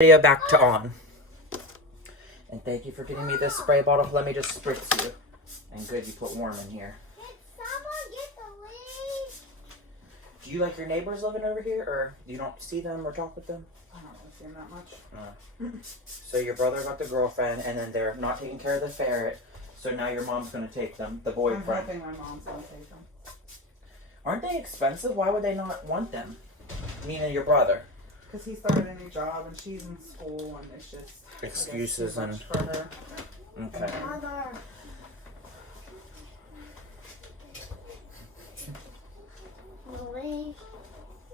Video back to on. And thank you for getting me this spray bottle. Let me just spritz you. And good, you put warm in here. Can someone get the leaves? Do you like your neighbors living over here, or you don't see them or talk with them? I don't really see him that much. So your brother got the girlfriend, and then they're not taking care of the ferret. So now your mom's gonna take them, the I'm boyfriend. hoping my mom's gonna take them. Aren't they expensive? Why would they not want them? Meaning your brother. Because he started a new job and she's in school and it's just Excuses I guess, and too much for her. okay. Mother. Lily.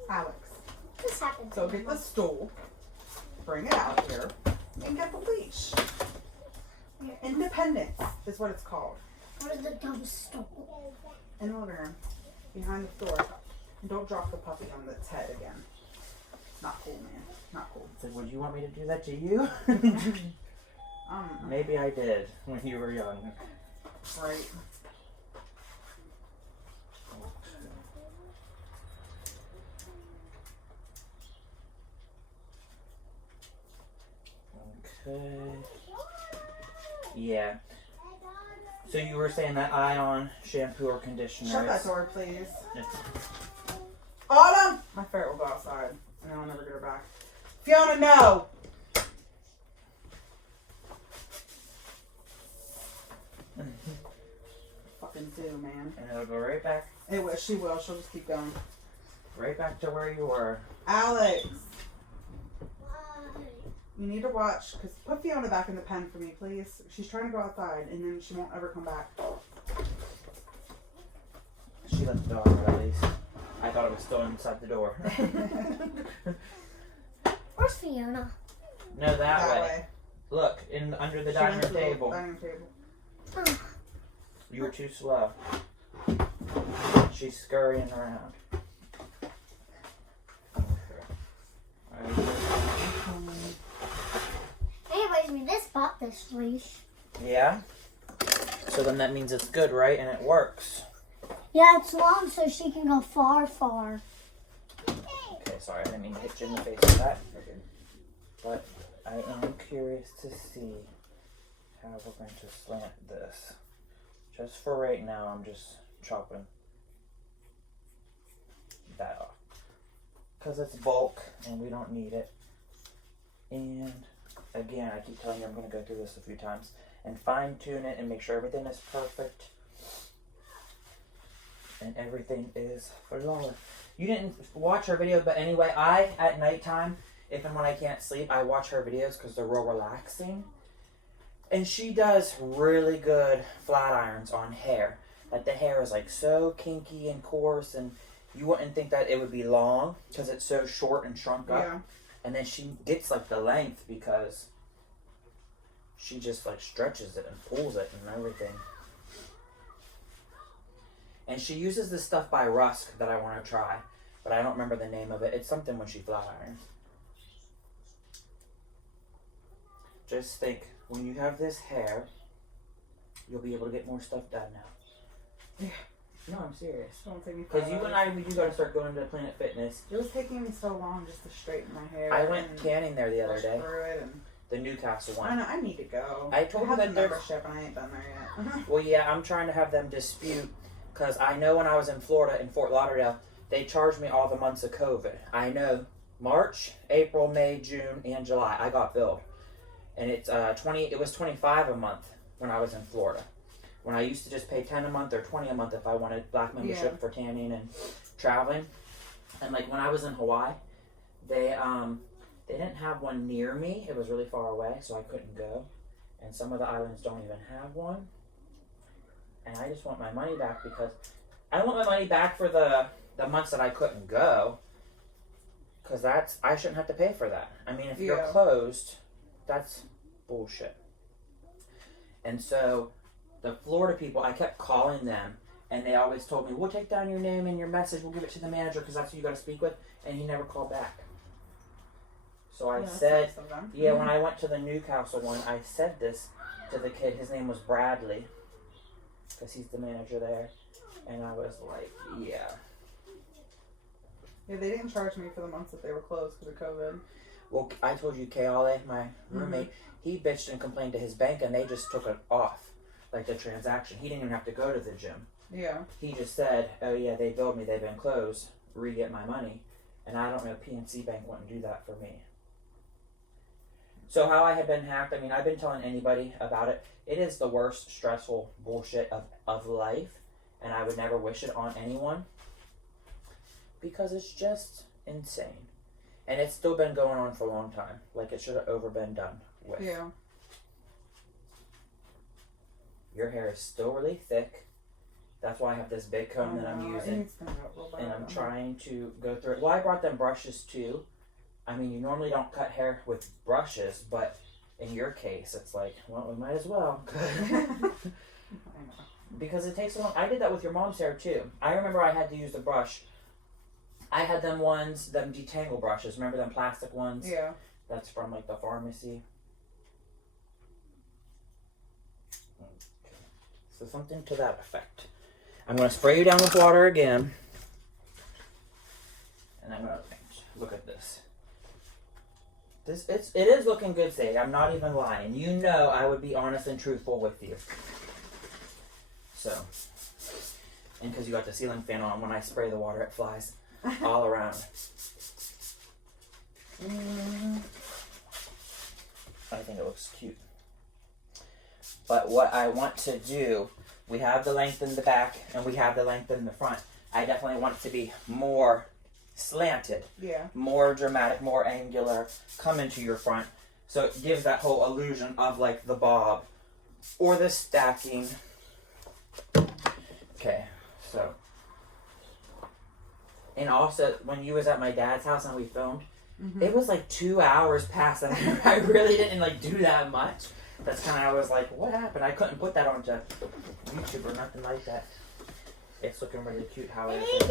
Alex, This happened to so me. get the stool, bring it out here, and get the leash. Independence is what it's called. Where's the dumb stool? In the living room, behind the door. And don't drop the puppy on its head again. Not cool, man. Not cool. So would you want me to do that to you? Maybe I did when you were young. Right. Okay. Yeah. So you were saying that ion shampoo or conditioner. Shut that is- door, please. Yeah. Autumn! My ferret will go outside, and then I'll never get her back. Fiona, no! Fucking zoo, man. And it'll go right back, It will. She will. She'll just keep going. right back to where you were. Alex, Why? you need to watch. Cause put Fiona back in the pen for me, please. She's trying to go outside, and then she won't ever come back. She let the dog out at least. I thought it was still inside the door. Where's Fiona? No, that, way. Look, under the She dining went to the table. Dining table. Oh, You were too slow. She's scurrying around. anyways, we just bought this leash. Yeah? So then that means it's good, right? And it works. Yeah, it's long so she can go far, far. Okay, sorry, I didn't mean to hit you in the face with that. But I am curious to see how we're going to slant this. Just for right now, I'm just chopping that off. Because it's bulk and we don't need it. And again, I keep telling you I'm going to go through this a few times and fine tune it and make sure everything is perfect. And everything is flawless. You didn't watch her videos, but anyway, at nighttime, if and when I can't sleep, I watch her videos because they're real relaxing. And she does really good flat irons on hair. Like the hair is like so kinky and coarse, and you wouldn't think that it would be long because it's so short and shrunk up. Yeah. And then she gets like the length because she just like stretches it and pulls it and everything. And she uses this stuff by Rusk that I want to try, but I don't remember the name of it. It's something when she flat irons. Just think, when you have this hair, you'll be able to get more stuff done now. No, I'm serious. Don't take me Because you and I, we do got to start going to Planet Fitness. It was taking me so long just to straighten my hair. I went and canning there the other brush day. through it and The Newcastle I one. know, I need to go. I told have her the that there's- membership and I ain't done there yet. Well, yeah, I'm trying to have them dispute, because I know when I was in Florida, in Fort Lauderdale, they charged me all the months of COVID. I know March, April, May, June, and July, I got billed. And it's it was $25 a month when I was in Florida. When I used to just pay $10 a month or $20 a month if I wanted black membership Yeah. for tanning and traveling. And like when I was in Hawaii, they didn't have one near me. It was really far away, so I couldn't go. And some of the islands don't even have one. And I just want my money back because I don't want my money back for the months that I couldn't go. Because I shouldn't have to pay for that. I mean, if you're Yeah. closed, that's bullshit. And so the Florida people, I kept calling them, and they always told me, we'll take down your name and your message, we'll give it to the manager because that's who you got to speak with. And he never called back. So I Yeah, that's said, nice of them. yeah, when I went to the Newcastle one, I said this to the kid. His name was Bradley, because he's the manager there. And I was like, yeah. Yeah, they didn't charge me for the months that they were closed because of COVID. Well, I told you Kayale, my roommate, he bitched and complained to his bank, and they just took it off, like the transaction. He didn't even have to go to the gym. Yeah. He just said, "Oh yeah, they billed me. They've been closed. Re-get my money." And I don't know, PNC Bank wouldn't do that for me. So how I had been hacked, I mean, I've been telling anybody about it. It is the worst stressful bullshit of life, and I would never wish it on anyone because it's just insane. And it's still been going on for a long time. Like, it should have been done with. Yeah. Your hair is still really thick. That's why I have this big comb that I'm using. It's gonna go real bad. And I'm trying to go through it. Well, I brought them brushes too. I mean, you normally don't cut hair with brushes, but in your case, it's like, well, we might as well. I know. Because it takes so long. I did that with your mom's hair too. I remember I had to use the brush. I had them detangle brushes. Remember them plastic ones? Yeah. That's from like the pharmacy. Okay. So something to that effect. I'm going to spray you down with water again. And I'm going to look at this. It is looking good, Sadie. I'm not even lying. You know I would be honest and truthful with you. So, and because you got the ceiling fan on, when I spray the water, it flies all around. I think it looks cute. But what I want to do, we have the length in the back and we have the length in the front. I definitely want it to be more slanted, more dramatic, more angular, come into your front. So it gives that whole illusion of like the bob or the stacking. Okay, so. And also, when you was at my dad's house and we filmed, it was like 2 hours past and I really didn't like do that much. That's kind of, I was like, what happened? I couldn't put that onto YouTube or nothing like that. It's looking really cute how it is.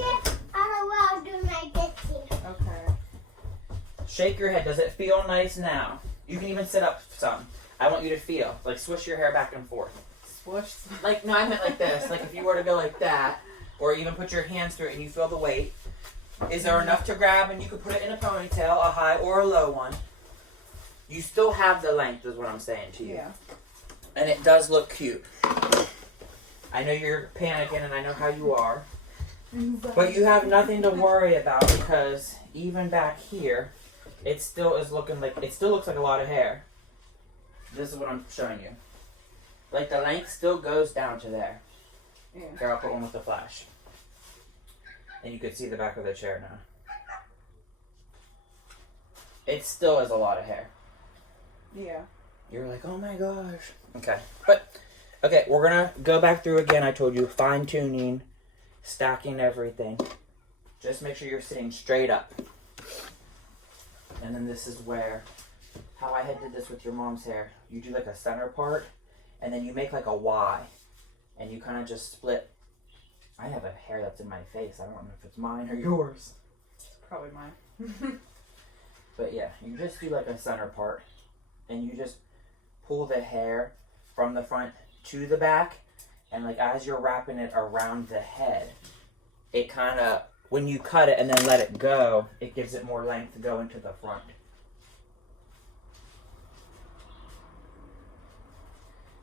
Okay. Shake your head. Does it feel nice now? You can even sit up some. I want you to feel. Like, swish your hair back and forth. Swoosh. Like, no, I meant like this. Like, if you were to go like that, or even put your hands through it and you feel the weight. Is there enough to grab and you could put it in a ponytail, a high or a low one? You still have the length is what I'm saying to you. Yeah. And it does look cute. I know you're panicking and I know how you are. But you have nothing to worry about because even back here, it still is looking like, it still looks like a lot of hair. This is what I'm showing you. Like the length still goes down to there. Yeah. Here, I'll put one with the flash. And you can see the back of the chair now. It still is a lot of hair. Yeah. You're like, oh my gosh. Okay. But, okay, we're going to go back through again. I told you, fine tuning, stacking everything. Just make sure you're sitting straight up. And then this is where, how I had did this with your mom's hair. You do like a center part, and then you make like a Y. And you kind of just split. I have a hair that's in my face. I don't know if it's mine or yours. Probably mine. But yeah, you just do like a center part. And you just pull the hair from the front to the back. And like as you're wrapping it around the head, it kind of, when you cut it and then let it go, it gives it more length to go into the front.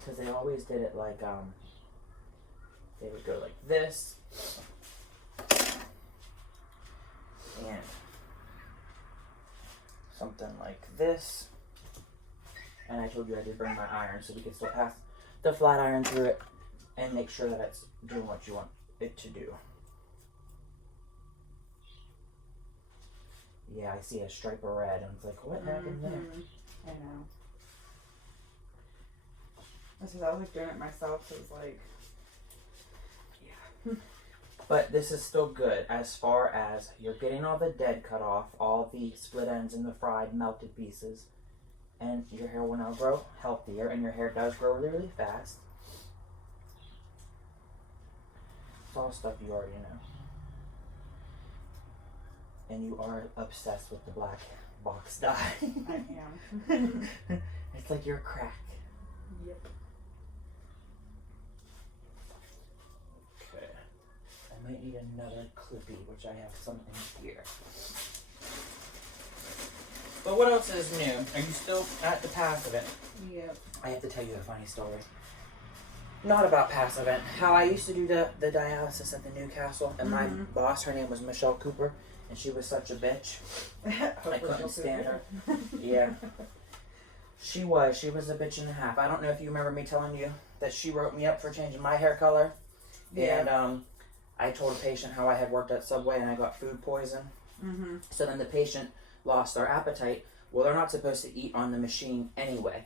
Because they always did it like, they would go like this. And something like this. And I told you I did bring my iron so we could still pass the flat iron through it and make sure that it's doing what you want it to do. Yeah, I see a stripe of red and it's like, what happened there? I know. This is, I was like doing it myself, so it was like, yeah. But this is still good as far as you're getting all the dead cut off, all the split ends and the fried melted pieces. And your hair will now grow healthier, and your hair does grow really, really fast. It's all stuff you already know. And you are obsessed with the black box dye. I am. It's like your crack. Yep. Okay. I might need another clippy, which I have some in here. But what else is new? Are you still at the pass event? Yep. I have to tell you a funny story. Not about pass event. How I used to do the dialysis at the Newcastle, and my boss, her name was Michelle Cooper, and she was such a bitch. I couldn't stand her. Yeah. She was a bitch and a half. I don't know if you remember me telling you that she wrote me up for changing my hair color. Yeah. And I told a patient how I had worked at Subway and I got food poison. Mm-hmm. So then the patient lost their appetite. Well, they're not supposed to eat on the machine anyway.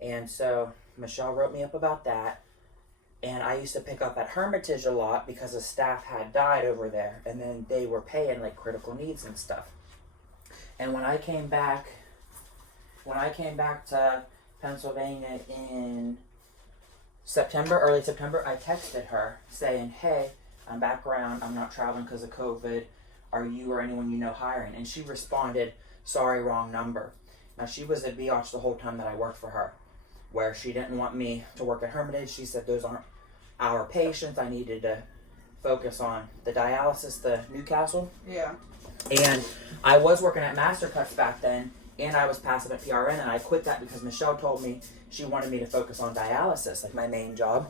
And so Michelle wrote me up about that. And I used to pick up at Hermitage a lot because the staff had died over there. And then they were paying like critical needs and stuff. And when I came back to Pennsylvania in September, early September, I texted her saying, hey, I'm back around. I'm not traveling because of COVID. Are you or anyone you know hiring? And she responded, sorry, wrong number. Now, she was a biatch the whole time that I worked for her, where she didn't want me to work at Hermitage. She said, those aren't our patients. I needed to focus on the dialysis, the Newcastle. Yeah. And I was working at Mastercuts back then, and I was passive at PRN, and I quit that because Michelle told me she wanted me to focus on dialysis, like my main job.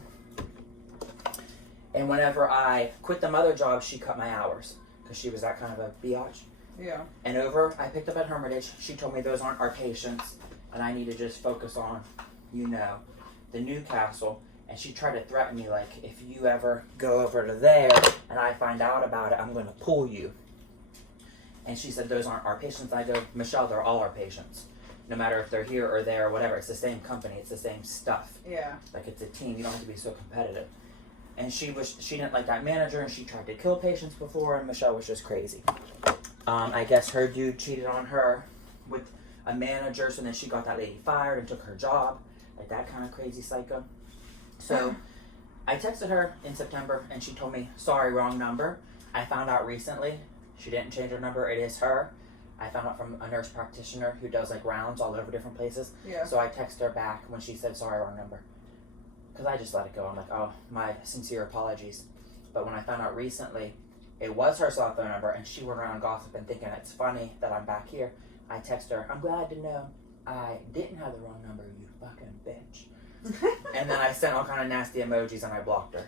And whenever I quit them other jobs, she cut my hours because she was that kind of a biatch. Yeah. And I picked up at Hermitage. She told me those aren't our patients, and I need to just focus on, the Newcastle. And she tried to threaten me, like, if you ever go over to there and I find out about it, I'm going to pull you. And she said, those aren't our patients. I go, Michelle, they're all our patients. No matter if they're here or there or whatever. It's the same company. It's the same stuff. Yeah. Like, it's a team. You don't have to be so competitive. And she didn't like that manager, and she tried to kill patients before, and Michelle was just crazy. I guess her dude cheated on her with a manager, so then she got that lady fired and took her job. Like, that kind of crazy psycho. So I texted her in September, and she told me, sorry, wrong number. I found out recently she didn't change her number. It is her. I found out from a nurse practitioner who does like rounds all over different places. Yeah. So I texted her back when she said, sorry, wrong number. Because I just let it go. I'm like, oh, my sincere apologies. But when I found out recently it was her cell phone number, and she went around gossiping thinking it's funny that I'm back here, I texted her, I'm glad to know I didn't have the wrong number, you fucking bitch. And then I sent all kind of nasty emojis, and I blocked her.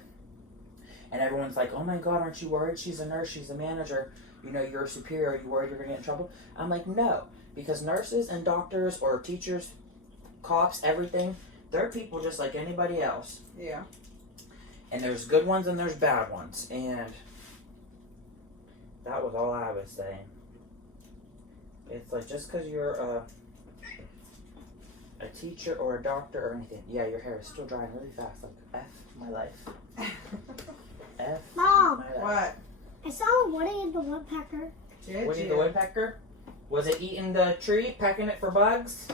And everyone's like, oh my God, aren't you worried? She's a nurse, she's a manager, you're a superior, are you worried you're gonna get in trouble? I'm like, no, because nurses and doctors or teachers, cops, everything, they're people just like anybody else. Yeah. And there's good ones and there's bad ones. And that was all I was saying. It's like, just because you're a teacher or a doctor or anything, yeah, your hair is still drying really fast. Like, F my life. F Mom, my life. What? I saw Woody the woodpecker. Did Woody you? the woodpecker? Was it eating the tree, pecking it for bugs?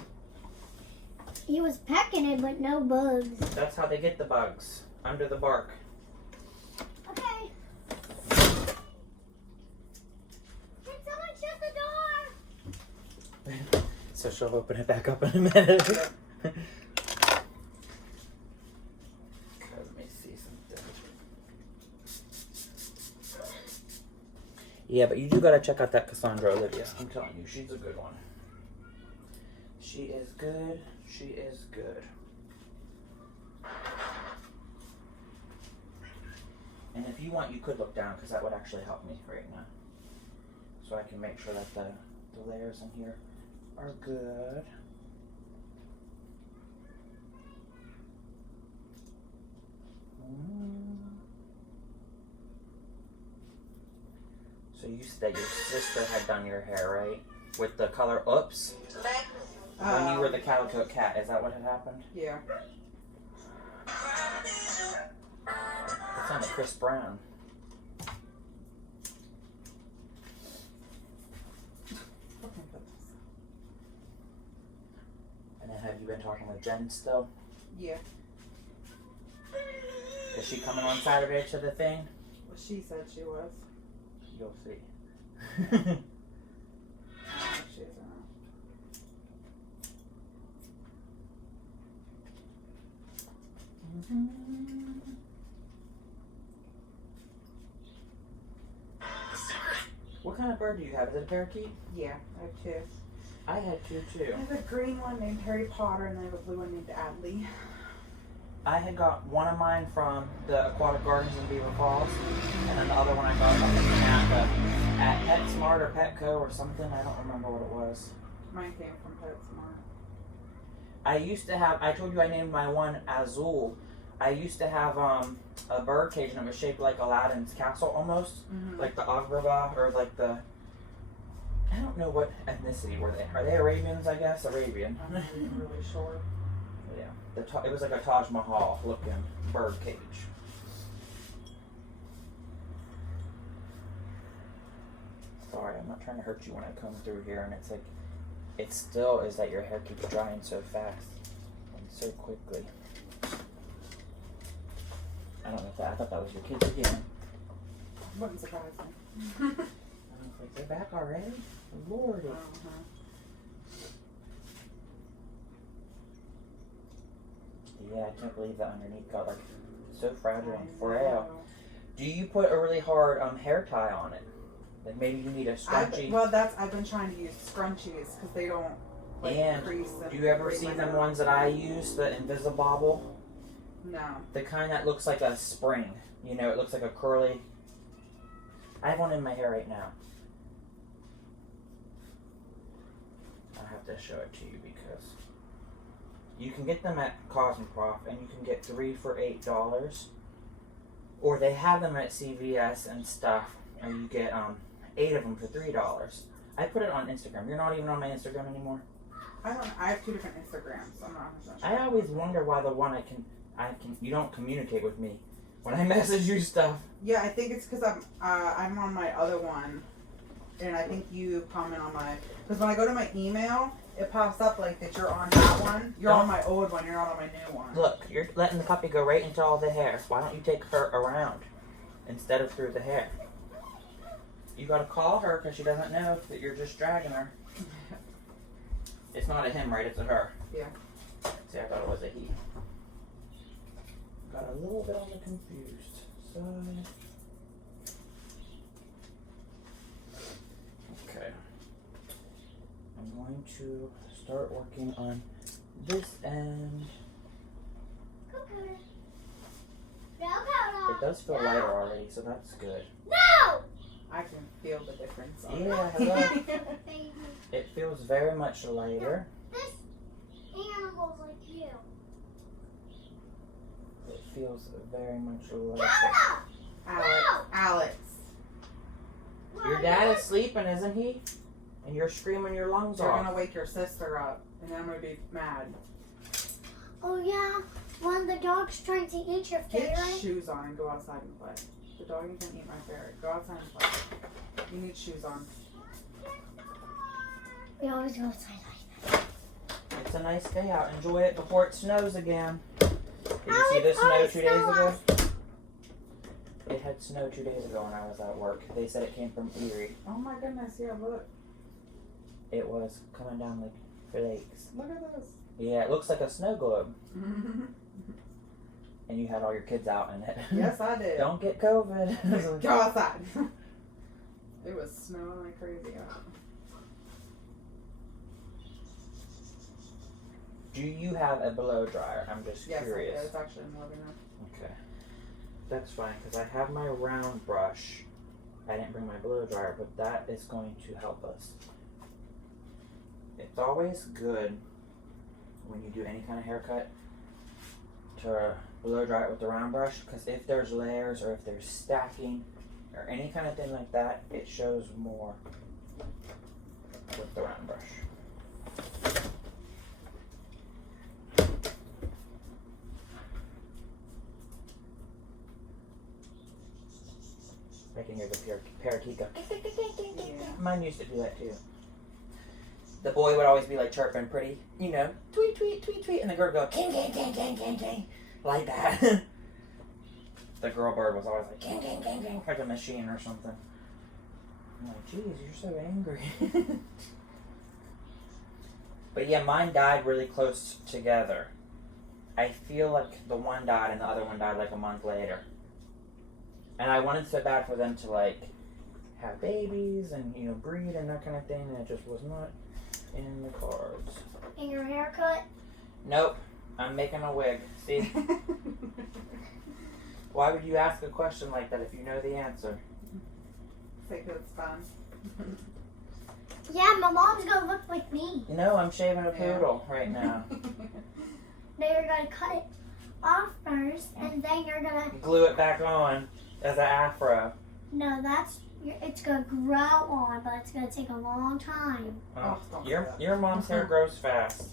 He was pecking it, but no bugs. That's how they get the bugs, under the bark. Okay. Can someone shut the door? So she'll open it back up in a minute. Let me see something. Yeah, but you do gotta check out that Cassandra Olivia. I'm telling you, she's a good one. She is good. She is good. And if you want, you could look down, because that would actually help me right now. So I can make sure that the layers in here are good. So you said that your sister had done your hair, right? With the color, oops. When you were the calico cat, is that what had happened? Yeah. It's on the Chris Brown. And then have you been talking with Jen still? Yeah. Is she coming on Saturday to the thing? Well, she said she was. You'll see. She isn't. What kind of bird do you have? Is it a parakeet? Yeah, I have two. I had two too. I have a green one named Harry Potter, and I have a blue one named Adley. I had got one of mine from the Aquatic Gardens in Beaver Falls, and then the other one I got at PetSmart or Petco or something. I don't remember what it was. Mine came from PetSmart. I used to have, I told you I named my one Azul. I used to have a bird cage, and it was shaped like Aladdin's castle almost. Like the Agrabah, or like the, I don't know what ethnicity were they. Are they Arabians, I guess? Arabian. I'm not even really sure. Yeah. It was like a Taj Mahal looking bird cage. Sorry, I'm not trying to hurt you when I come through here, and it's like, it still is that your hair keeps drying so fast and so quickly. I don't know if I thought that was your kids again. Wouldn't surprise me. I was like, they're back already? Lord. Yeah, I can't believe that underneath got like so fragile and frail. Do you put a really hard hair tie on it? Like maybe you need a scrunchie. I've been trying to use scrunchies because they don't and crease. Do you ever see them ones that I use, the Invisibobble? No. The kind that looks like a spring. You know, it looks like a curly. I have one in my hair right now. I have to show it to you because you can get them at Cosmoprof, and you can get 3 for $8, or they have them at CVS and stuff, and you get 8 of them for $3. I put it on Instagram. You're not even on my Instagram anymore. I have 2 different Instagrams. So I'm not sure. I always wonder why the one you don't communicate with me when I message you stuff. Yeah, I think it's because I'm on my other one, and I think you comment on my, because when I go to my email, it pops up like that you're on that one. You're on my old one. You're not on my new one. Look, you're letting the puppy go right into all the hair. Why don't you take her around instead of through the hair? You gotta call her because she doesn't know that you're just dragging her. It's not a him, right? It's a her. Yeah. See, I thought it was a he. Got a little bit on the confused side. Okay. I'm going to start working on this end. It does feel lighter already, so that's good. No! I can feel the difference. Yeah, hello. It feels very much lighter. This animal's like you. It feels very much lighter. Alex. Your dad is sleeping, isn't he? And you're screaming your lungs You're off. gonna wake your sister up, and then I'm gonna be mad. Oh yeah, when the dog's trying to eat your Get ferret. shoes on and go outside and play. The dog can't eat my ferret. Go outside and play. You need shoes on. We always go outside like that. It's a nice day out. Enjoy it before it snows again. Did you see the snow 2 days ago? It had snow 2 days ago when I was at work. They said it came from Erie. Oh my goodness, yeah, look. It was coming down like flakes. Look at this. Yeah, it looks like a snow globe. And you had all your kids out in it. Yes, I did. Don't get COVID. Go outside. It was snowing like crazy out. Do you have a blow dryer? I'm just Yes, curious. it's actually in the living room. Okay. That's fine, because I have my round brush. I didn't bring my blow dryer, but that is going to help us. It's always good when you do any kind of haircut to blow dry it with the round brush, because if there's layers or if there's stacking or any kind of thing like that, it shows more with the round brush. I can hear the parakeet go. Yeah. Mine used to do that too. The boy would always be like chirping pretty, you know, tweet, tweet, tweet, tweet, and the girl would go, king, king, king, king, king, king, like that. The girl bird was always like, king, king, king, king, like a machine or something. I'm like, geez, you're so angry. But yeah, mine died really close together. I feel like the one died and the other one died like a month later. And I wanted so bad for them to like have babies and, you know, breed and that kind of thing, and it just was not in the cards. And your haircut? Nope. I'm making a wig. See? Why would you ask a question like that if you know the answer? Because it's fun. Yeah, my mom's gonna look like me. No, I'm shaving a poodle right now. Now you're gonna cut it off first, and then you're gonna... Glue it back on as an afro. No, it's gonna grow on, but it's gonna take a long time. Oh, don't your say that. your mom's hair grows fast.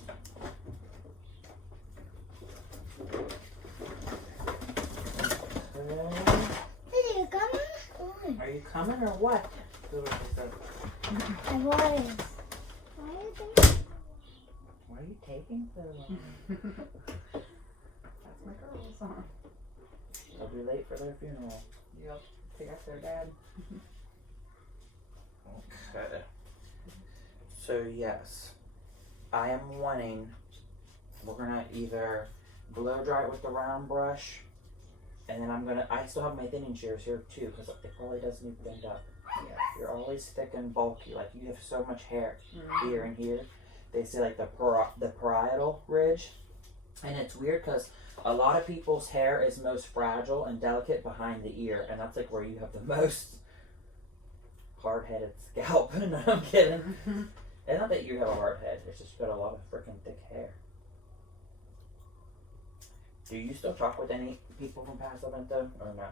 Are you coming? Are you coming or what? I was. Why are you taking so long? That's my girl song. They'll be late for their funeral. Yep. Forgot their dad. Okay. So yes, I am wanting. We're gonna either blow dry it with the round brush, and then I still have my thinning shears here too, because it probably does need thinned up. Yeah. You're always thick and bulky. Like you have so much hair Mm-hmm. here and here. They say like the parietal ridge, and it's weird because a lot of people's hair is most fragile and delicate behind the ear, and that's like where you have the most hard-headed scalp. No, I'm kidding. Mm-hmm. And not that you have a hard head, it's just you got a lot of freaking thick hair. Do you still talk with any people from past Evento or no?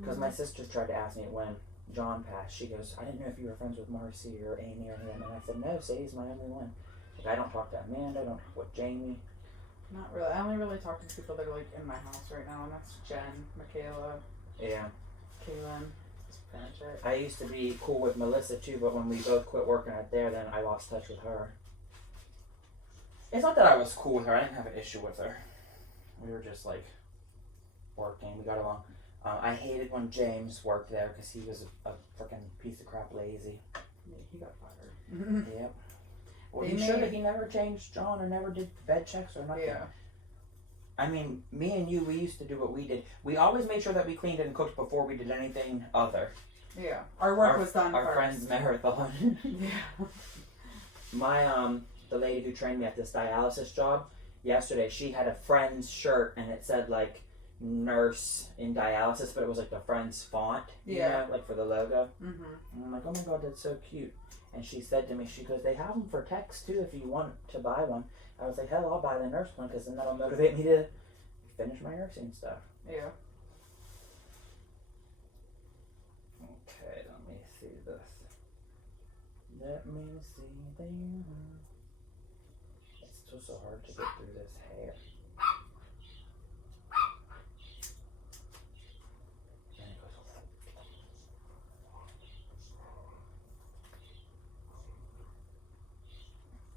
Because my sister tried to ask me when John passed. She goes, I didn't know if you were friends with Marcy or Amy or him. And I said, no, Sadie's my only one. Like, I don't talk to Amanda, I don't talk with Jamie. Not really. I only really talk to people that are like in my house right now, and that's Jen, Michaela, Yeah. Kaylin. Just finish it. I used to be cool with Melissa too, but when we both quit working out there, then I lost touch with her. It's not that I was cool with her. I didn't have an issue with her. We were just like working. We got along. I hated when James worked there because he was a freaking piece of crap lazy. Yeah, he got fired. Yep. Well, They you sure made- that he never changed John or never did bed checks or nothing? Yeah. I mean, me and you, we used to do what we did. We always made sure that we cleaned and cooked before we did anything other. Yeah. Our work was done Our first. friend's marathon. Yeah. My the lady who trained me at this dialysis job yesterday, she had a Friends shirt and it said like nurse in dialysis, but it was like the Friends font, you know, like for the logo. Mm-hmm. And I'm like, oh my god, that's so cute. And she said to me, she goes, they have them for text too if you want to buy one. I was like, hell, I'll buy the nurse one because then that'll motivate me to finish my nursing stuff. Yeah. Okay, let me see this. Let me see there. It's still so hard to get through this hair. And it goes.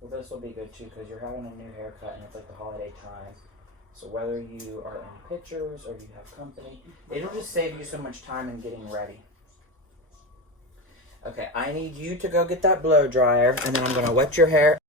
Well, this will be good too because you're having a new haircut and it's like the holiday time. So whether you are in pictures or you have company, it'll just save you so much time in getting ready. Okay, I need you to go get that blow dryer, and then I'm going to wet your hair